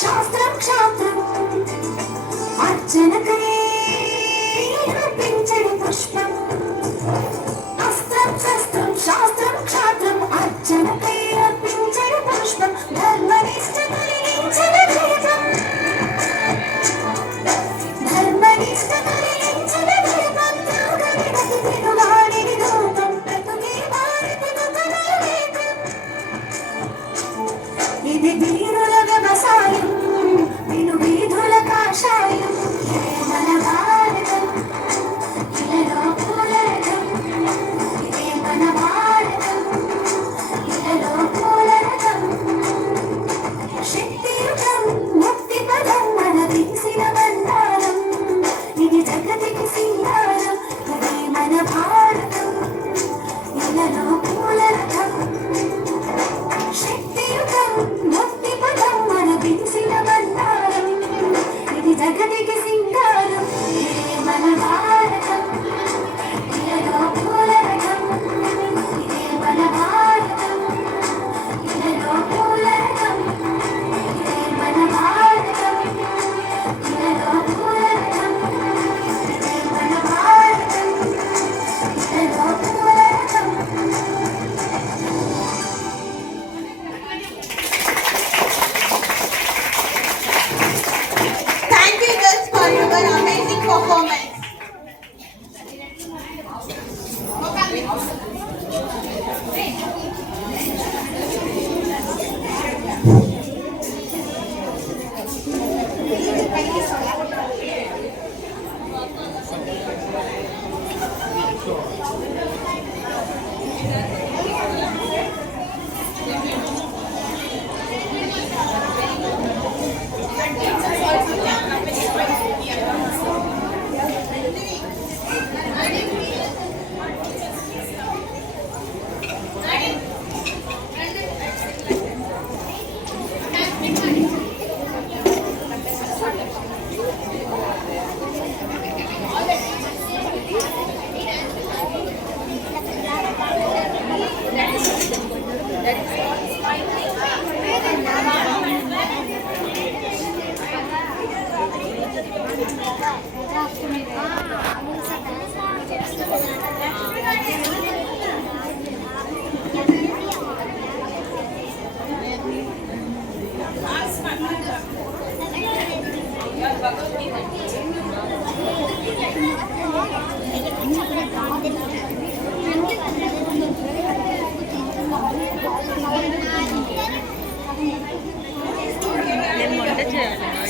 శాస్త్రం క్షాత్రం అర్చనకై పింఛడి పుష్పం అస్త్రం శస్త్రం శాస్త్రం క్షాత్రం అర్చనకై పింఛడి పుష్పం ధర్మనిష్ట కలిగించిన దీపం ధర్మనిష్ట కలిగించిన దీపం త్యాగనిరతి తిరుగాడిని దూతం ప్రతుకే భారతికు కదలవేగం ఇది వీరుల వ్యవసాయం విను వీధుల కాషాయం మన భారతం ఇలలో పూలరథం ఇదే మన భారతం ఇలలో పూలరథం శక్తియుగం ముక్తి పదం మన తీసిన బండారం ఇది జగతికి సింగారం ఇదే మన భారతం ఇలలో పూలరథం శక్తియుగం ముక్తి పదం మన తీసిన బండారం ఇది జగతికి సింగారం ఇదే మన భారతం ఇలలో పూలరథం ఇదే మన భారతం ఇలలో పూలరథం ఇదే మన భారతం ఇలలో పూలరథం ఇదే మన భారతం ఇలలో పూలరథం. Thank you girls for your amazing performance. నేను వంట చేయాలి.